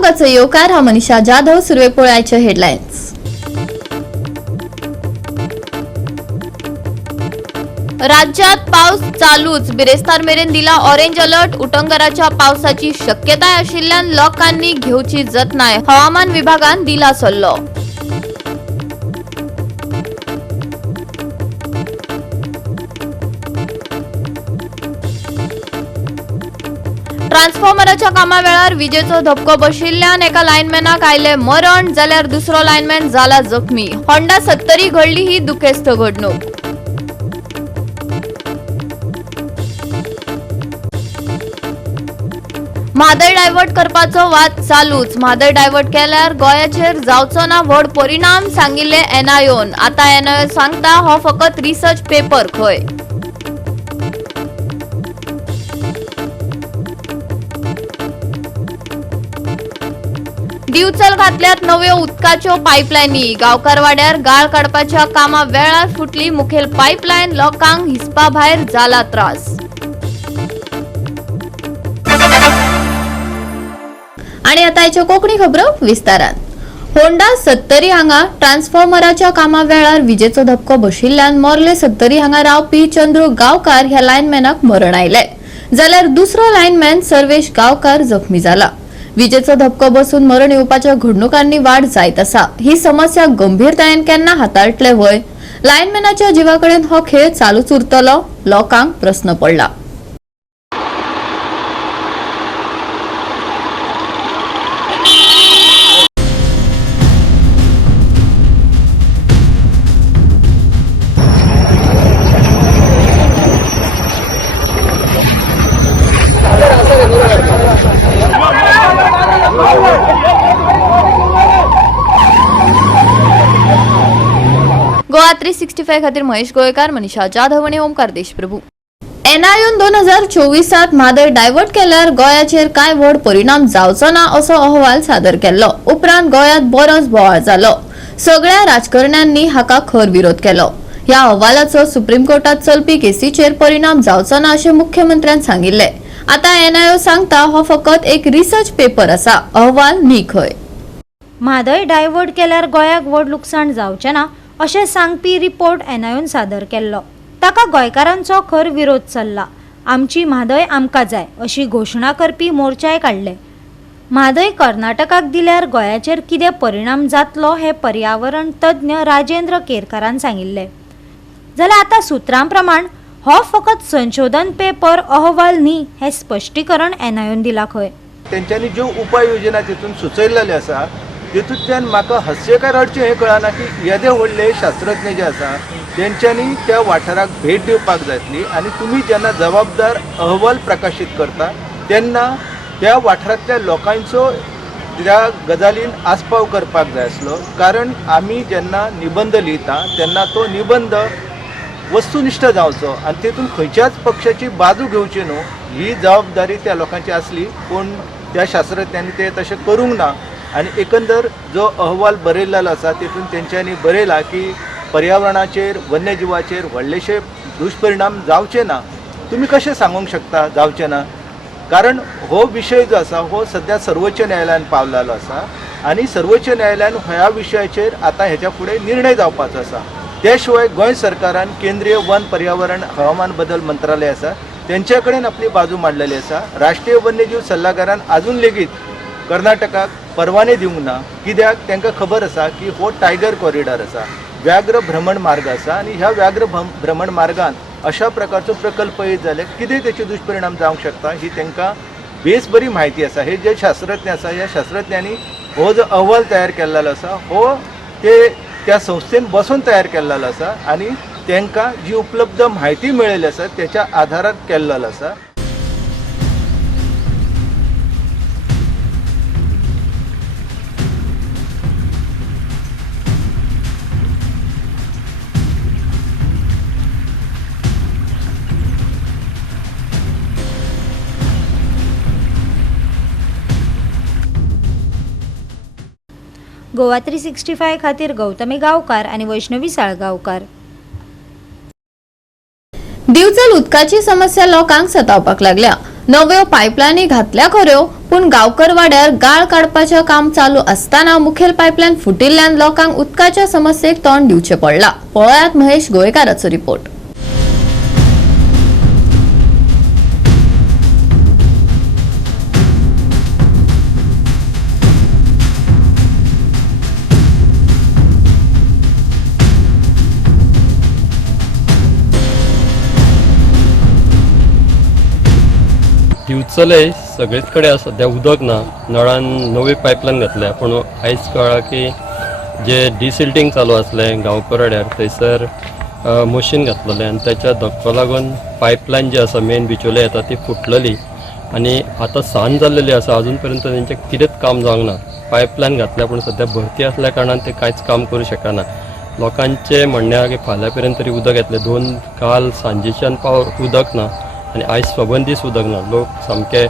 शिवमोगाचो येवकार हा मनीषा जाधव सुरवेपोळ्याचे हेडलाईन्स। राज्यात पाऊस चालूच, बिरेस्तार मेरेन दिला ऑरेंज अलर्ट। उटंगराच्या पावसाची शक्यता आशिल्ल्यान लोकांनी घेवची जतनाय, हवामान विभागान दिला सल्लो। ट्रान्सफॉर्मराच्या कामा वेळार विजेचो धपको बशिल्ल्यान एका लायनमॅनाक आयले मरण, जाल्यार दुसरो लायनमॅन जाला जखमी। होंडा 70 घडली ही दुखेस्त घडणूक। म्हादय डायवर्ट करपाचो वाद चालूच, म्हादय डायवर्ट केल्यार गोंयाचेर जावचो ना व्हड परिणाम, सांगिल्ले एनआयओन। आता एनआयओ सांगता हो फकत रिसर्च पेपर खंय। दिवचल घातल्यात नव्यो उदकाच्यो पायपलायनी, गांवकार वाड्यार गाळ काडपाच्या कामा वेळार फुटली मुखेल पायपलायन, लोकांक हिसपा भायर जाला त्रास। आणि आता याच्या कोंकणी खबरो विस्तारान। होंडा 70 हांगा ट्रान्सफॉर्मराच्या कामा वेळार विजेचो धपको बशिल्ल्यान मोर्ले 70 हांगा रावपी चंद्रू गांवकार ह्या लायनमॅनाक मरण आयले, जाल्यार दुसरो लायनमॅन सर्वेश गांवकार जखमी जाला। विजेचो धपको बसून मरण येवपाच्या घडणुकांनी वाढ जायत आसा। ही समस्या गंभीरतायेन केन्ना हाताळटले वय? लायनमॅनाच्या जिवाकडेन हो खेळ चालूच उरतलो? लोकांक प्रश्न पडला। गोवा 365 खातीर महेश गोयकार, मनीषा जाधव आणि ओमकार देशप्रभू। एनआयओन 2024 म्हादय डायवर्ट केल्यार गोंयाचेर काय व्हड परिणाम जावचो ना असो अहवाल सादर केल्लो। उपरांत गोंयांत बरोच बोवाळ जालो। सगळ्या राजकारण्यांनी हाका खर विरोध केलो। ह्या अहवालाचो सुप्रीम कोर्टात चलपी केसीचेर परिणाम जावचो ना अशें मुख्यमंत्र्यान सांगिल्ले। आता एनआयओ सांगता हो फकत एक रिसर्च पेपर आसा, अहवाल न्ही खंय। म्हादय डायवर्ट केल्यार गोंयाक व्हड लुकसाण जावचें ना अशें सांगपी रिपोर्ट एनआयओन सादर केल्लो। ताका गोंयकारांचो खर विरोध चल्ला। आमची म्हादय आमकां जाय अशी घोशणा करपी मोर्चाय काडले। म्हादय कर्नाटकाक दिल्यार गोंयाचेर कितें परिणाम जातलो हें पर्यावरण तज्ञ राजेंद्र केरकारान सांगिल्ले। जाल्यार आतां सुत्रां प्रमाण हो फकत संशोधन पेपर, अहवाल न्ही हें स्पश्टीकरण एनआयओन दिला खंय। तेंच्यांनी ज्यो उपाय योजना तितून सुचयल्ले आसा तितूंतल्यान म्हाका हास्य काय रडचें हें कळना की येदे व्हडले शास्त्रज्ञ जे आसा तेंच्यांनी त्या वाठाराक भेट दिवपाक जायतली आनी तुमी जेन्ना जबाबदार अहवाल प्रकाशीत करता तेन्ना त्या वाठारांतल्या लोकांचो त्या गजालीन आस्पाव करपाक जाय आसलो। कारण आमी जेन्ना निबंध लिहिता तेन्ना तो निबंध वस्तुनिश्ठ जावचो आनी तेतून खंयच्याच पक्षाची बाजू घेवची न्हू ही जबाबदारी त्या लोकांची आसली, पूण त्या शास्त्रज्ञांनी ते तशें करूंक ना। आनी एकंदर जो अहवाल बरयल्लो आसा तेतून तेंच्यांनी बरयला की पर्यावरणाचेर, वन्यजीवाचेर व्हडलेशे दुश्परिणाम जावचे ना। तुमी कशें सांगूंक शकता जावचे ना? कारण हो विशय जो आसा हो सद्या सर्वोच्च न्यायालयान पावलेलो आसा आनी सर्वोच्च न्यायालयान ह्या विशयाचेर आतां हेच्या फुडें निर्णय जावपाचो आसा। त्या शिवाय गोंय सरकारान केंद्रीय वन, पर्यावरण, हवामान बदल मंत्रालय आसा तेंच्या कडेन आपली बाजू मांडलेली आसा। राष्ट्रीय वन्यजीव सल्लागारान अजून लेगीत कर्नाटकाक परवाने दिवंक ना, कित्याक तांकां खबर आसा की हो टायगर कॉरिडॉर आसा, व्याघ्र भ्रमण मार्ग आसा आनी ह्या व्याघ्र भ्रमण मार्गान अशा प्रकारचो प्रकल्प येत जाल्यार कितें तेचे दुश्परिणाम जावंक शकता ही तांकां बेस बरी म्हायती आसा। हे जे शास्त्रज्ञ आसा ह्या शास्त्रज्ञांनी हो जो अहवाल तयार केल्लो आसा हो ते त्या संस्थेन बसून तयार केल्लो आसा आनी तांकां जी उपलब्ध म्हायती मेळिल्ली आसा त्याच्या आधारार केल्लो आसा। गोवा 365 खातीर गौतमी गांवकार आणि वैष्णवी साळगांवकार। दिवचल उदकाची समस्या लोकांक सतावपाक लागल्या। नव्यो पाईपलाईनी घातल्या खऱ्यो पूण गांवकर वाड्यार गाळ काडपाचें काम चालू असताना मुखेल पाईपलाईन फुटिल्ल्यान लोकांक उदकाच्या समस्येक तोंड दिवचें पडलां. पळयात महेश गोयकाराचो रिपोर्ट. दिवचले सगळेच कडेन सध्या उदक ना. नळान नवी पायपलायन घातल्या पूण आयज कळ्ळां की जे डिसिल्टिंग चालू आसलें गांवकरड्यार थंयसर मशीन घातलेलें आनी त्याच्या धक्को लागून पायपलायन जी आसा मेन बिचोले येता ती फुटलेली आनी आतां सांज जाल्लेली आसा. अजून पर्यंत तेंचें कितेंच काम जावंक ना. पायपलायन घातल्या पूण सध्या भरती आसल्या कारणान ते कांयच काम करूं शकना. लोकांचें म्हणणें आहा की फाल्यां पर्यंत तरी उदक येतलें. काल सांजेच्यान उदक ना आनी आयज सबंदीस उदक ना. लोक सामके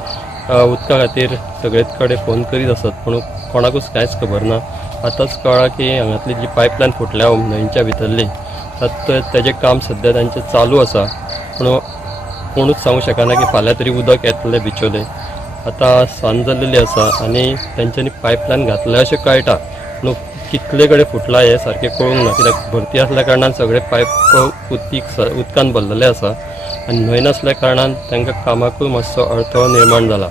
उदका खातीर सगळेच कडेन फोन करीत आसात पूण कोणाकूच कांयच खबर ना. आतांच कळ्ळां की हांगातली जी पायपलायन फुटल्या न्हंयच्या भितरली तेजें काम सध्या तांचें चालू आसा पूण कोणूच सांगूं शकना की फाल्यां तरी उदक येतलें बिचोले. आतां सांज जाल्लेली आसा आनी तेंच्यांनी पायपलायन घातल्या अशें कळटा पूण कितले कडेन फुटला हें सारकें कळूंक ना. कित्याक भरती आसल्या कारणान सगळे पायप उदकान भरलेले आसा आनी न्हंय नासल्या कारणान तांकां कामाकूय मातसो अडथळो निर्माण जाला.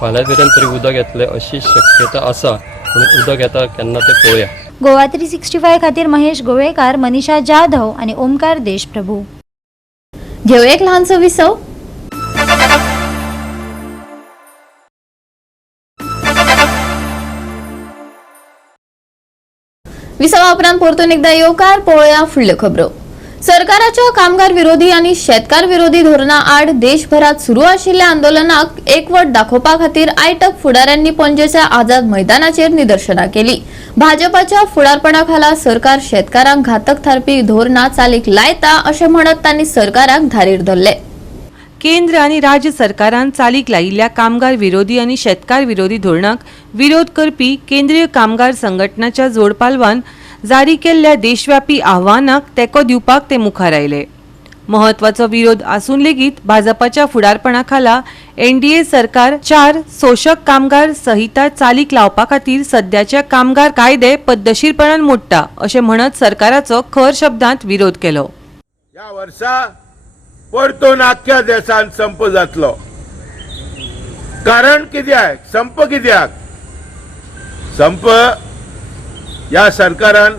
फाल्यां पर्यंत तरी उदक येतलें अशी शक्यता आसा पूण उदक येता केन्ना तें पळोवया. गोवा 365 खातीर महेश गोवेकार, मनीषा जाधव आणि ओमकार देशप्रभू. घेऊ एक ल्हानसो विसव. विसवा उपरांत परतून एकदा येवकार पळोवया फुडल्यो खबरो. सरकाराच्या कामगार विरोधी आणि शेतकार विरोधी धोरणा आड देशभरात सुरू आशिल्ल्या आंदोलनाक एकवट दाखोवपा खातीर आयटक फुडाऱ्यांनी पणजेच्या आझाद मैदानाचेर निदर्शनां केली. भाजपाच्या फुडारपणाखाला सरकार शेतकारांक घातक थारपी धोरणां चालीक लायता अशें म्हणत तांणी सरकाराक धारीर धरले. केंद्र आणि राज्य सरकारान चालीक लायिल्ल्या कामगार विरोधी आणि शेतकार विरोधी धोरणाक विरोध करपी केंद्रीय कामगार संघटनाच्या जोडपालवान जारी केल्ल्या देशव्यापी आव्हानाक तेको दिवपाक ते मुखार आयले. महत्वाचो विरोध आसून लेगीत भाजपाच्या फुडारपणाखाला एनडीए सरकार 4 शोषक कामगार संहिता चालीक लावपा खातीर सध्याचे कामगार कायदे पद्धतशीरपणान मोडटा अशें म्हणत सरकाराचो खर शब्दांत विरोध केलो. ह्या वर्सा परतून आख्ख्या देशांत संप जातलो. कारण कित्याक संप कित्याक संप या सरकारान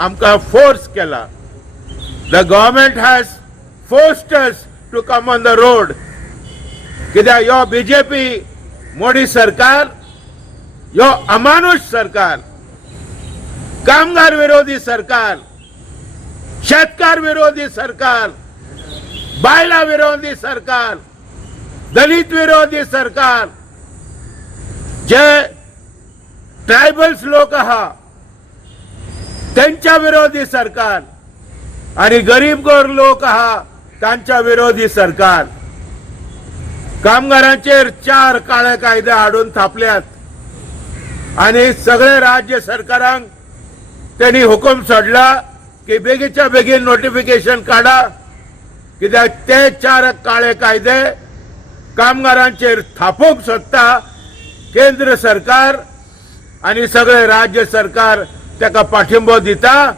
आमकां फोर्स केला. The government has forced us to come on the road. कित्याक ह्यो बीजेपी मोदी सरकार ह्यो अमानुष सरकार, कामगार विरोधी सरकार, शेतकार विरोधी सरकार, बायला विरोधी सरकार, दलित विरोधी सरकार, जे ट्रायबल्स लोक आहा त्यांच्या विरोधी सरकार आणि गरीब गोर लोक आहा तांच्या विरोधी सरकार. कामगारांचेर 4 काळे कायदे हाडून थापल्यात आणि सगळे राज्य सरकारांक त्यांनी हुकूम सोडला की बेगीच्या बेगीन नोटिफिकेशन काढा. कित्याक ते 4 काळे कायदे कामगारांचेर थापोवंक सोदता केंद्र सरकार आणि सगळे राज्य सरकार ताका पाठिंबो दिता.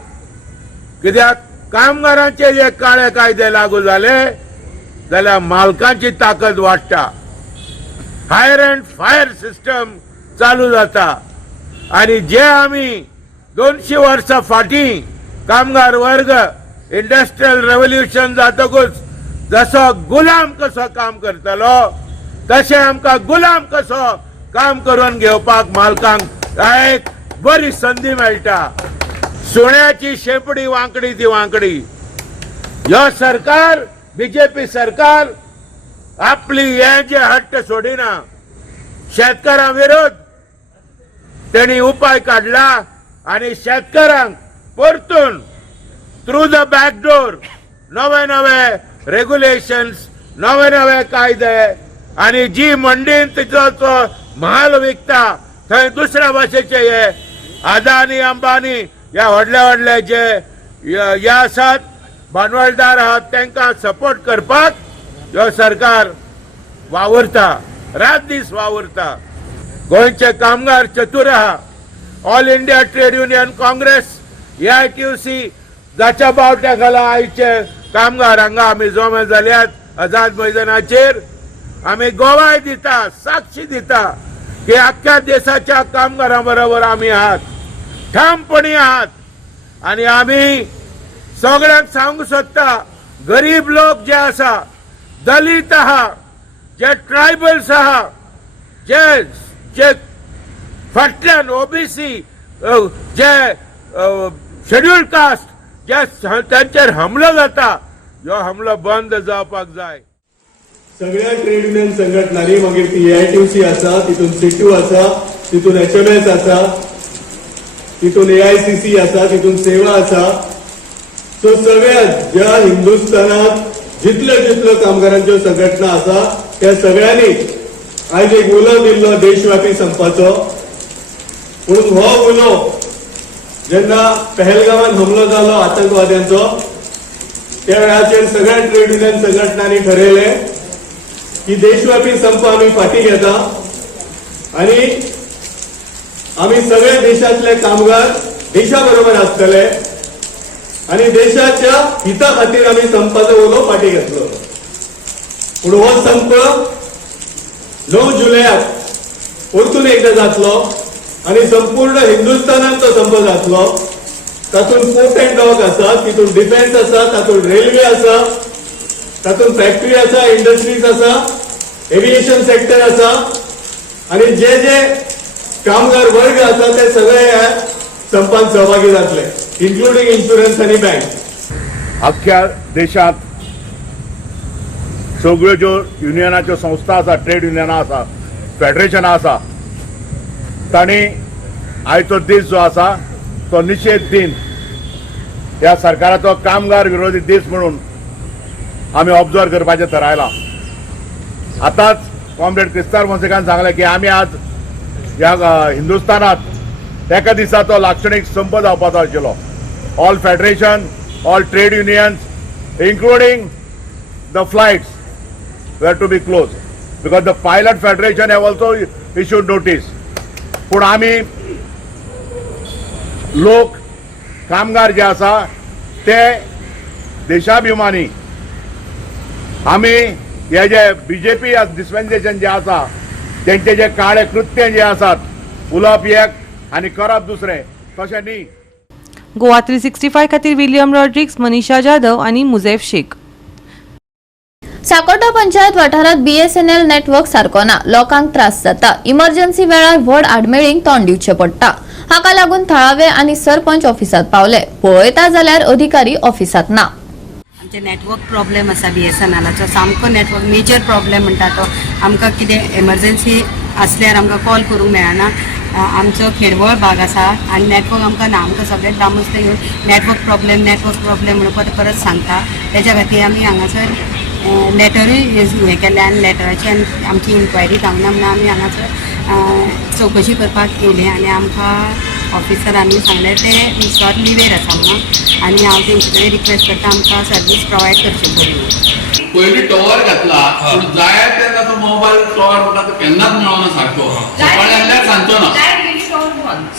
कित्याक कामगारांचे जे काळे कायदे लागू झाले जाल्यार मालकांची ताकद वाडटा. हायर अँड फायर सिस्टम चालू जाता आणि जे आम्ही 200 वर्सां फाटीं कामगार वर्ग इंडस्ट्रियल रेव्होल्यूशन जातकूच जसो गुलाम कसो काम करतलो तशें आमकां गुलाम कसो काम करून घेवपाक मालकांक एक बरी संधी मेळटा. सुण्याची शेपडी वांकडी ती वांकडी. ह्यो सरकार बीजेपी सरकार आपली हे जे हट्ट सोडिना. शेतकारां विरोध त्यांनी उपाय काढला आणि शेतकारांक परतून थ्रू द बॅकडोर नवे नवे रेग्युलेशन्स, नवे नवे कायदे आणि जी मंडीन तिचो म्हाल विकता थंय दुसऱ्या भाशेचे हे अदानी अंबानी या व्हडले जे हे आसात भांडवलदार आहात तांकां सपोर्ट करपाक ह्यो सरकार वावरता, रात दीस वावरता. गोंयचे कामगार चतुर आहा. All India trade union Congress AITUC जाच्या बावट्या खाला आयचे कामगार हांगा आमी जमा जाल्यात आझाद मैदानाचेर. आमी गोवाय दिता, साक्षी दिता की अख्ख्या देशाच्या कामगारां बरोबर आमी आहात, ठामपणी आहात. आणि आमी सगळ्यांक सांगू सोदता, गरीब लोक जे आसा, दलित आहा, जे ट्रायबल्स आहा, जे फाटल्यान OBC, जे शेड्यूल्ड कास्ट, जे त्यांचेर हमलो जाता, ह्यो हमलो बंद जावपाक जाय. सगळ्या ट्रेड युनियन संघटनांनी मागीर ती AITUC आसा, तितून CITU आसा, तितून HMS आसा, तितून AICC आसा, तितून सेवा आसा. सो सगळ्या ज्या हिंदुस्थानात जितल्यो कामगारांच्यो संघटना आसा त्या सगळ्यांनी आयज एक उलो दिल्लो देशव्यापी संपाचो. म्हणून हो उलो जेन्ना पहलगामान हमलो जालो आतंकवाद्यांचो त्या वेळाचेर सगळ्या ट्रेड युनियन संघटनांनी ठरयलें की देशव्यापी संप आमी फाटी घेता आणि आमी सगळे देशातले कामगार देशा बरोबर आसतले आणि देशाच्या हिता खातीर आमी संपाचो उलो फाटी घेतलो. पूण हो संप 9 जुलयाक परतून एकदा जातलो आणि संपूर्ण हिंदुस्थानात तो संप जातलो. तातूंत पोर्ट एंड डॉक आसा, तितून डिफेन्स आसा, तातूंत रेल्वे आसा, तातूंत फॅक्टरी आसा, इंडस्ट्रीज आसा, एव्हिएशन सेक्टर आसा आणि जे जे कामगार वर्ग आसा ते सगळे ह्या संपात सहभागी जातले, इन्क्लुडिंग इन्शुरन्स आणि बँक. अख्ख्या देशात सगळ्यो ज्यो युनियनाच्यो संस्था आसा, ट्रेड युनियनां आसा, फेडरेशनां आसा, तांणी आयचो दीस जो आसा तो निषेध दिन ह्या सरकाराचो कामगार विरोधी दीस म्हणून आमी ऑब्जर्व करपाचें थारायलां. आतांच कॉम्रेड क्रिस्तार मोन्सेकान सांगलें की आमी आज ह्या हिंदुस्थानात एका दिसाचो लाक्षणीक संप जावपाचो आशिल्लो. All federation, all trade unions including the flights were to be closed because the pilot federation have also issued notice. पूण आमी लोक कामगार जे आसा ते देशाभिमानी आमी हे जे BJP डिस्पेन्सेशन जे आसा तेंचे जे काळे कृत्य जे आसात उलोवप एक आनी करप दुसरें तशें न्ही. गोवा 365 खातीर विलियम रॉड्रिक्स, मनीषा जाधव आणि मुझैफ शेख. साकोटा पंचायत वाठारात BSNL नेटवर्क सारको ना, लोकांक त्रास जाता. इमर्जन्सी वेळार व्हड आडमेळींक तोंड दिवचें पडटा. हाका लागून थळावे आनी सरपंच ऑफिसात पावले. पळयता जाल्यार अधिकारी ऑफिसात ना. आमचे नेटवर्क प्रॉब्लेम आसा BSNLाचो, सामको नेटवर्क मेजर प्रॉब्लेम म्हणटा तो. आमकां कितें एमर्जन्सी आसल्यार आमकां कॉल करूंक मेळना. आमचो खेडवळ भाग आसा आनी नेटवर्क आमकां ना. आमकां सगळे ग्रामस्थ येवन नेटवर्क प्रॉब्लेम म्हणून परत सांगता. तेज्या खातीर आमी हांगासर लेटरूय हें केलें आनी लेटराची आमची इन्क्वायरी जावना म्हणून आमी हांगासर चवकशी करपाक येयलें आनी आमकां ऑफिसरांनी सांगलें ते रिसॉर्ट लिवेर आसा म्हणून आनी हांव तेंचे कडेन रिक्वेस्ट करता आमकां सर्वीस प्रोवायड करची पडली. पयलीं टॉवर घातला पूण जाय तेन्ना तो मोबायल टॉवर म्हाका तो केन्नाच मेळना सारको. सकाळीं आसल्यार सांजचो ना,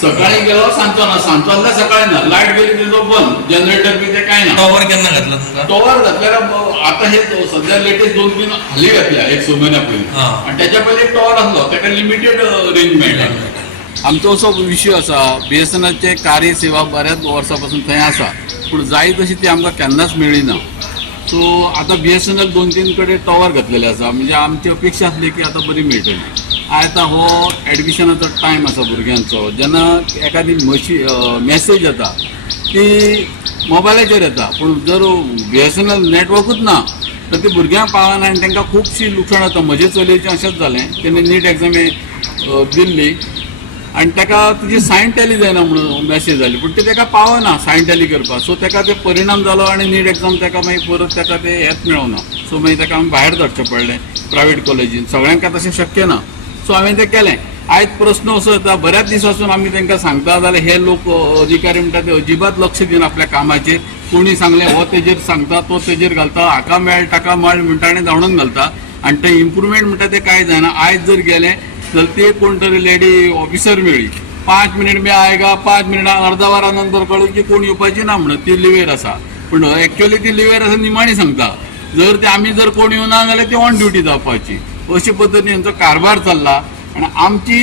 सकाळीं गेलो सांजचो ना, सांजचो आसल्यार सकाळीं ना, लायट गेली तेजो बंद, जनरेटर बी ते कांय ना. टॉवर केन्ना घातला तुमकां? टॉवर घातल्यार आतां हे सद्या लेटेस्ट 2-3 हाली घातल्या 1 म्हयन्या पयलीं. आनी तेच्या पयलीं एक टॉवर आसलो ताका लिमिटेड रेंज मेळटा. आमचो असो विशय आसा BSNLचे कार्यसेवा बऱ्याच वर्सां पासून थंय आसा पूण जाय तशी ती आमकां केन्नाच मेळ्ळी ना. सो आतां BSNL 2-3 कडेन टॉवर घातलेले आसा म्हणजे आमची अपेक्षा आसली की आतां बरी मेळटली. आतां हो एडमिशनाचो टायम आसा भुरग्यांचो, जेन्ना एखादी मॅसेज येता ती मोबायलाचेर येता पूण जर BSNL नेटवर्कूच ना तर ती भुरग्यांक पावना आनी तांकां खुबशी लुकसाण जाता. म्हजे चलयेचें अशेंच जालें, तेणें नीट एग्जाम दिल्ली आनी ताका तुजी सायन टॅली जायना म्हणून मॅसेज जाली पूण ती ताका पावना सायन टॅली करपाक. सो ताका ते परिणाम जालो आनी नीट एग्जाम ताका मागीर परत ताका ते हेच मेळोना. सो मागीर ताका आमी भायर धाडचें पडलें प्रायवेट कॉलेजीन. सगळ्यांक तशें शक्य ना. सो हांवें तें केलें. आयज प्रस्न असो येता, बऱ्याच दिसासून आमी तांकां सांगता जाल्यार हे लोक अधिकारी म्हणटा ते अजिबात लक्ष दिना आपल्या कामाचेर. कोणी सांगलें हो तेजेर सांगता, तो तेजेर घालता, हाका मेळ ताका मेळ म्हणटा आनी धांवडून घालता आणि ते इम्प्रुवमेंट म्हणटा ते काय जायना. आयज जर गेले जाल्यार ते कोण तरी लेडी ऑफिसर मेळ्ळी, 5 मिनिट में आएगा, 5 मिनिटां अर्धा वरा नंतर कळ्ळें की कोण येवपाची ना म्हणून ती लिवेर आसा. पण एक्चुअली ती लिवेर आसा निमाणी सांगता. जर ते आमी जर कोण येवना जाल्यार ती ऑन ड्युटी जावपाची. अशे पद्दतीन हांचो कारभार चल्ला. आणि आमची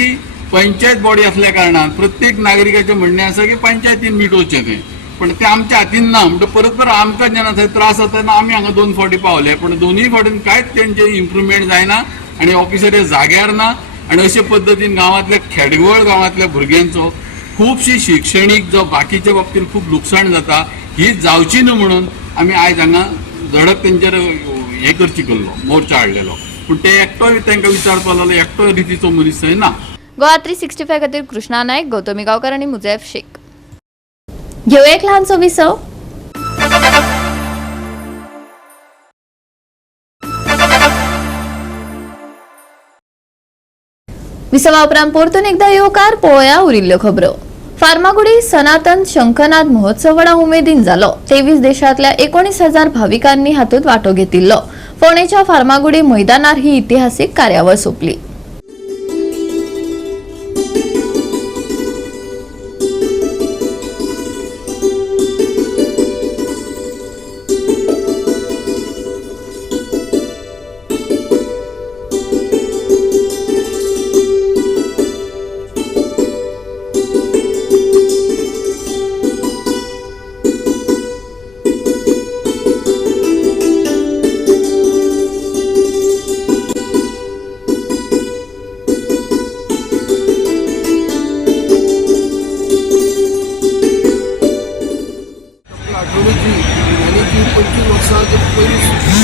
पंचायत बॉडी असल्या कारणान प्रत्येक नागरिकाचें म्हणणें आसा की पंचायतीन मिटोवचें तें. पण ते आमच्या हातीन ना. म्हणटा परत आमकां जेन्ना थंय त्रास जाता तेन्ना आमी हांगा 2 फावटी पावले, पण दोनूय फावटीन कांयच तेंचे इम्प्रुवमेंट जायना आनी ऑफिसर हे जाग्यार ना. आणि अशे पद्दतीन गांवांतल्या खेडवळ गांवांतल्या भुरग्यांचो खुबशी शिक्षणीक जो बाकीच्या बाबतीत खूब लुकसाण जाता, ही जावची न्हू म्हणून आमी आयज हांगा धडक तेंचेर हे करची केल्लो, मोर्चा हाडलेलो. पूण ते एकटोय तांकां विचारपाक लागलो, एकटोय रितीचो मनीस थंय ना. गोवा 365 खातीर कृष्णा नायक, गौतमी गांवकर आणि मुजैफ शेख. घेऊया एक लहानसो विसव. विसवा उपरांत परतून एकदा येवकार पळोवया उरिल्ल्यो खबरो. फार्मागुडी सनातन शंखनाद महोत्सव व्हडा उमेदीन जालो. 23 देशांतल्या 19,000 भाविकांनी हातूंत वांटो घेतिल्लो. फोंडेच्या फार्मागुडी मैदानार ही इतिहासीक कार्यावळ सोंपली. यांनी जी 25 वर्सांची पहिली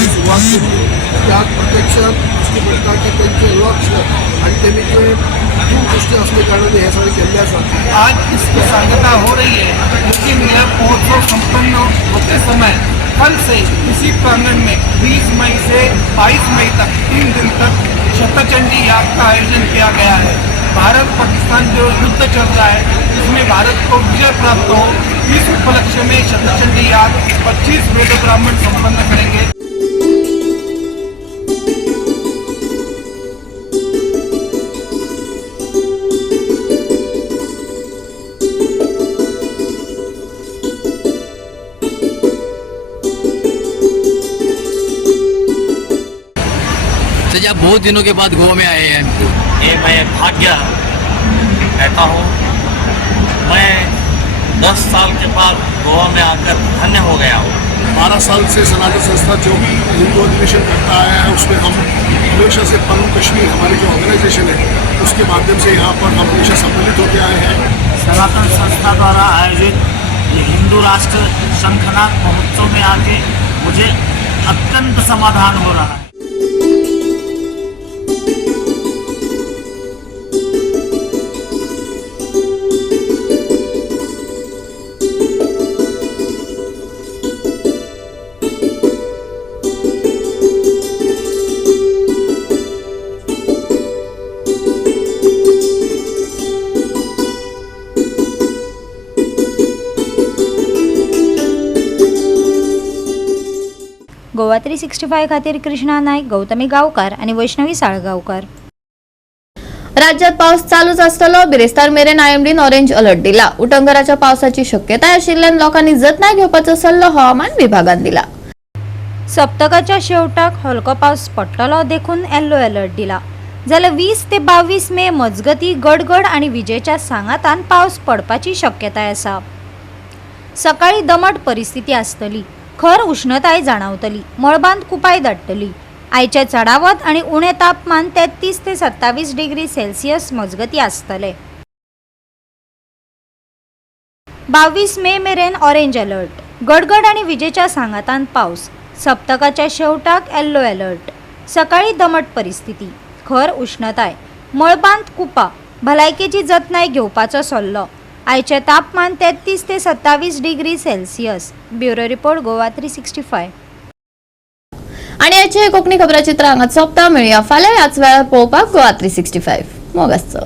सुरवात केली त्यात प्रत्यक्षात दिश्टी पडटा की त्यांचे लक्ष आणि त्यांनी जे खूप गोष्टी असल्या कारणाने हे सगळे केले असतात. आज इसकी सांगता हो रही है. लेकिन यह महोत्सव संपन्न होते समय कल से इसी प्रांगण में 20 मई से 22 मई तक 3 दिन तक शतचंडी याग का आयोजन किया गया है. भारत पाकिस्तान जो युद्ध चल रहा है उसमें भारत को विजय प्राप्त हो, इस उपलक्ष्य में शतचंडी याग 25 वेद ब्राह्मण संपन्न करेंगे. सर आप बहुत दिनों के बाद गोवा में आए हैं. ये मैं भाग्य कहता हूँ. मैं 10 साल के बाद गोवा में आकर धन्य हो गया हूँ. 12 साल से सनातन संस्था जो हिंदू अधिवेशन करता आया है उसमें हम हमेशा से पनू कश्मीर हमारी जो ऑर्गेनाइजेशन है उसके माध्यम से यहाँ पर हम हमेशा सम्मिलित होते आए हैं. सनातन संस्था द्वारा आयोजित ये हिंदू राष्ट्र शंखनाद महोत्सव में आके मुझे अत्यंत समाधान हो रहा है. गोवा 365 खातीर कृष्णा नायक, गौतमी गांवकार आणि वैष्णवी साळगांवकर. राज्यात पाऊस चालूच आसतलो. बिरेस्तार मेरेन आयएमडीन ऑरेंज अलर्ट दिला. उटंगराच्या पावसाची शक्यताय आशिल्ल्यान लोकांनी जतनाय घेवपाचो सल्लो हवामान विभागान दिला. सप्तकाच्या शेवटाक हलको पावस पडटलो देखून येल्लो अलर्ट दिला. जाल्यार 20 ते 22 मे मजगती गडगड आणि विजेच्या सांगातान पावस पडपाची शक्यताय आसा. सकाळी दमट परिस्थिती आसतली. खर उष्णताय जाणवतली. मळबांत कुपाय दाटतली. आयचे चढावत आणि उणे तापमान 33 ते 27 डिग्री सेल्सियस मजगती आसतले. 22 मे मेरेन ऑरेंज अलर्ट. गडगड आणि विजेच्या सांगातान पावस. सप्तकाच्या शेवटाक येल्लो अलर्ट. सकाळी दमट परिस्थिती. खर उष्णताय. मळबांत कुपा. भलायकेची जतनाय घेवपाचो सल्लो. आयचे तापमान 33 ते 27 degree Celsius. Bureau report Goa 365. आणि याचे कोकणी खबराचित्र हांगाच सोंपता. मेळुया फाल्यां याच वेळार पळोवपाक गोवा 365. मोग आसचो.